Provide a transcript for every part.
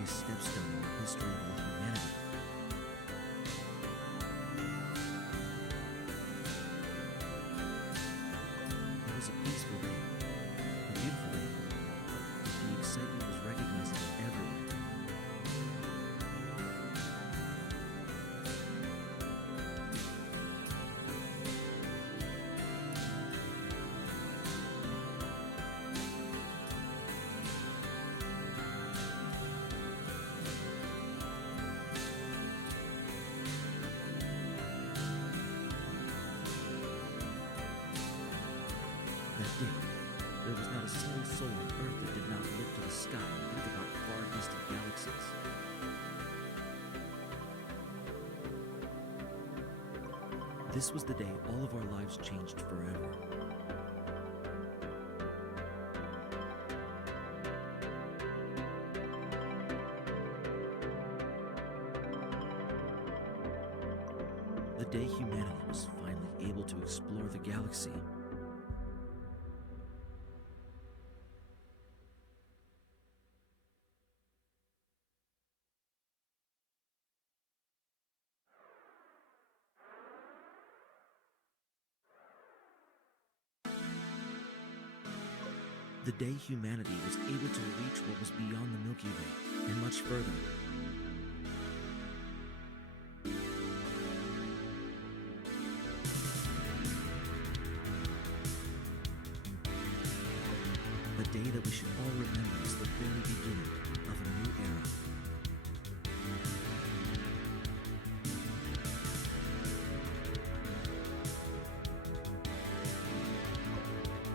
biggest stepstone in the history of all humanity. It was a peaceful day, a beautiful day, but the excitement was recognizable everywhere. That day, there was not a single soul on Earth that did not look to the sky and think about far distant galaxies. This was the day all of our lives changed forever. The day humanity was finally able to explore the galaxy. The day humanity was able to reach what was beyond the Milky Way and much further. A day that we should all remember as the very beginning of a new era.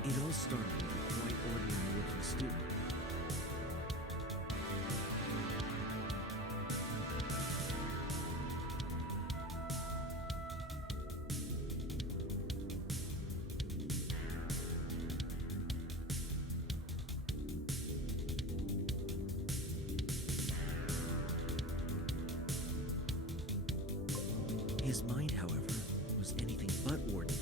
It all started with a quite ordinary working student. His mind, however, was anything but ordinary.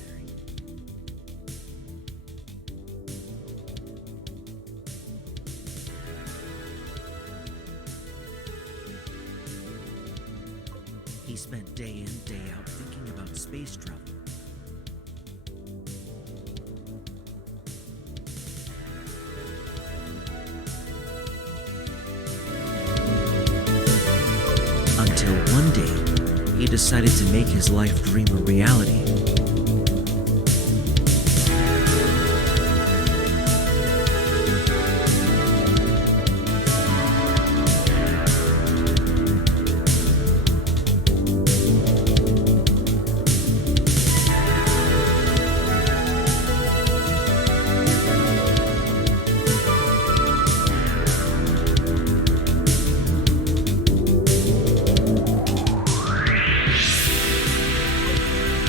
He spent day in, day out thinking about space travel. Until one day, he decided to make his life dream a reality.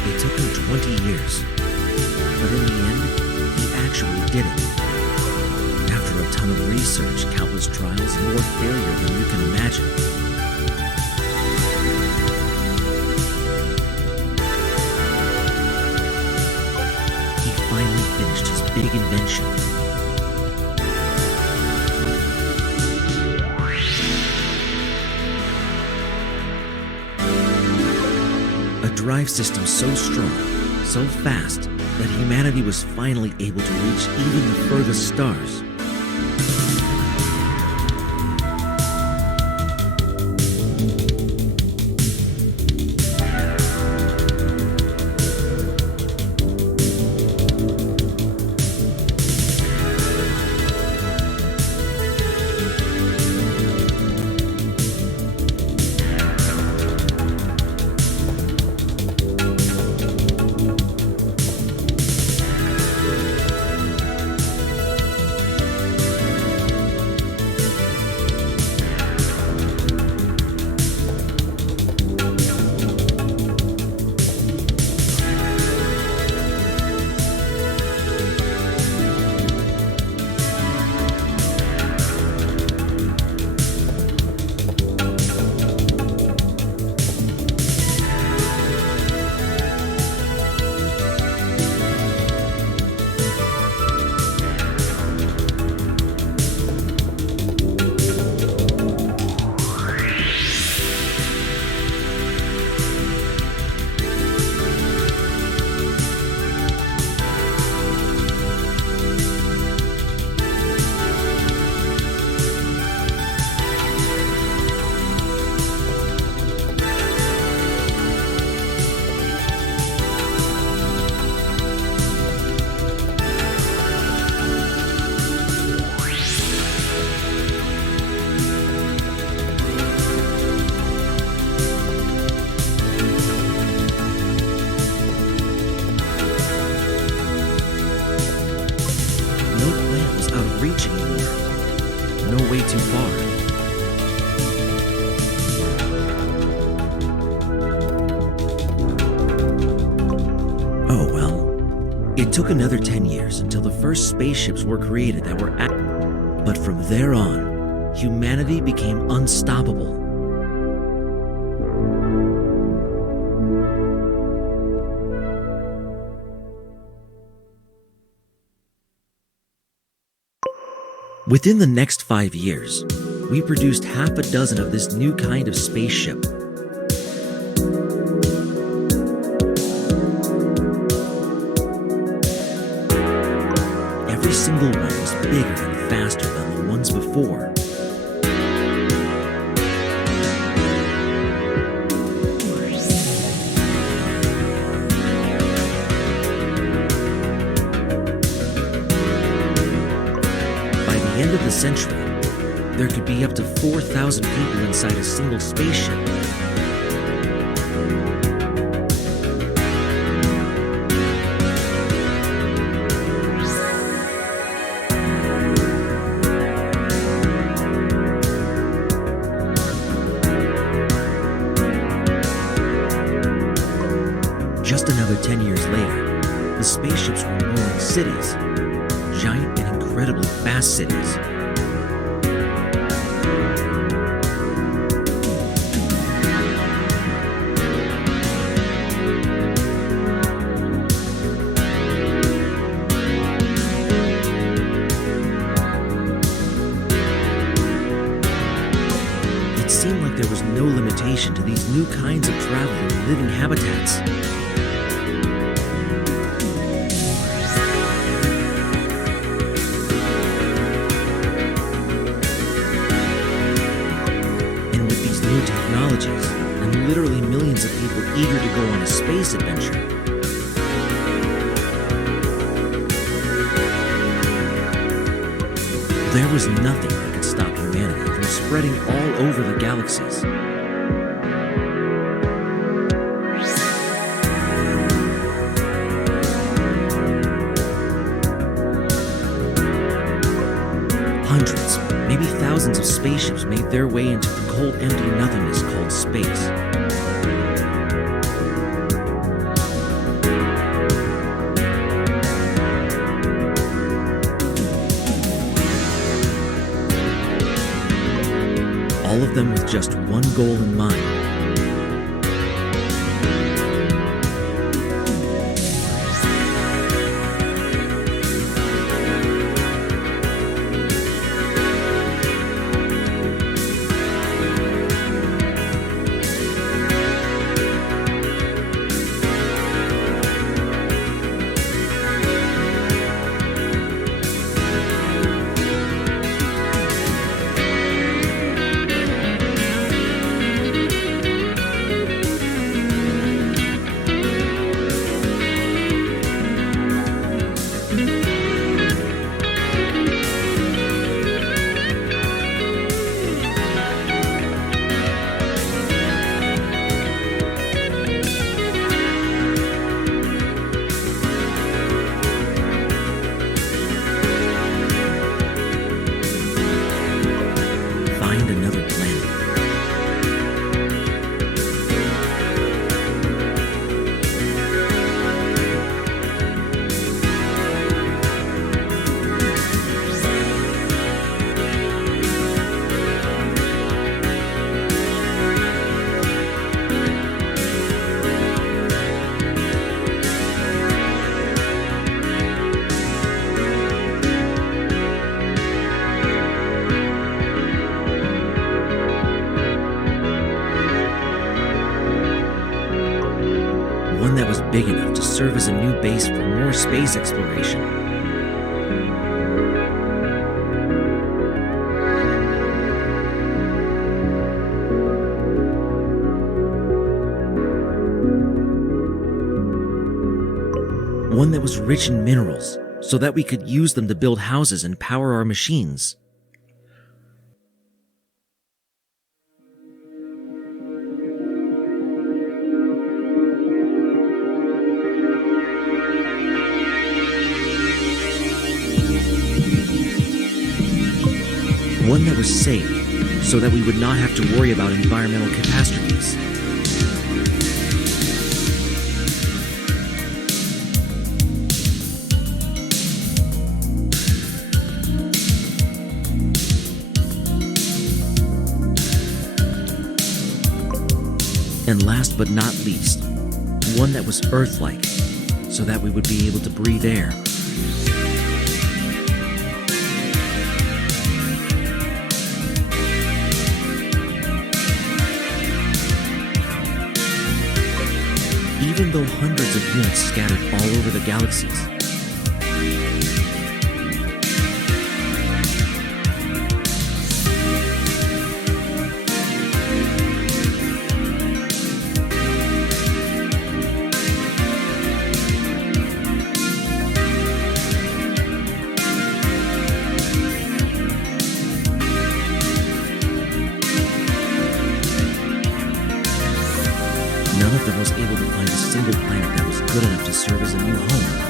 It took him 20 years, but in the end, he actually did it. After a ton of research, countless trials, and more failure than you can imagine. He finally finished his big invention. A drive system so strong, so fast, that humanity was finally able to reach even the furthest stars. too far. Oh well. It took another 10 years until the first spaceships were created that were but from there on, humanity became unstoppable. Within the next 5 years, we produced half a dozen of this new kind of spaceship. Every single one was bigger and faster than the ones before. By the end of the century, there could be up to 4,000 people inside a single spaceship. Just another 10 years later, the spaceships were more like cities, giant and incredibly fast cities. It seemed like there was no limitation to these new kinds of travel and living habitats. Technologies, and literally millions of people eager to go on a space adventure. There was nothing that could stop humanity from spreading all over the galaxies. Hundreds, maybe thousands of spaceships made their way into the cold, empty nothingness called space. All of them with just one goal in mind. One that was big enough to serve as a new base for more space exploration. One that was rich in minerals, so that we could use them to build houses and power our machines. One that was safe, so that we would not have to worry about environmental catastrophes. And last but not least, one that was Earth-like, so that we would be able to breathe air. Even though hundreds of units scattered all over the galaxies, none of them was able to find a single planet that was good enough to serve as a new home.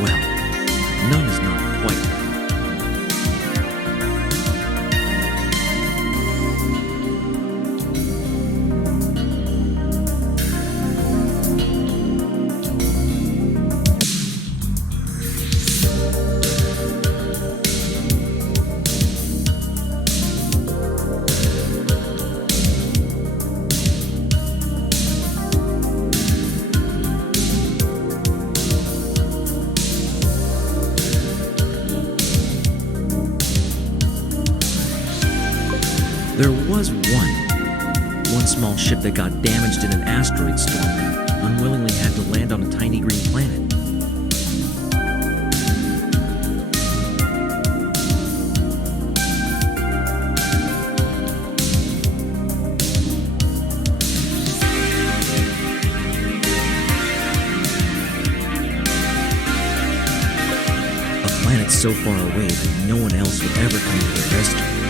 Well, none is not quite right. There was one small ship that got damaged in an asteroid storm and unwillingly had to land on a tiny green planet. A planet so far away that no one else would ever come to their rescue.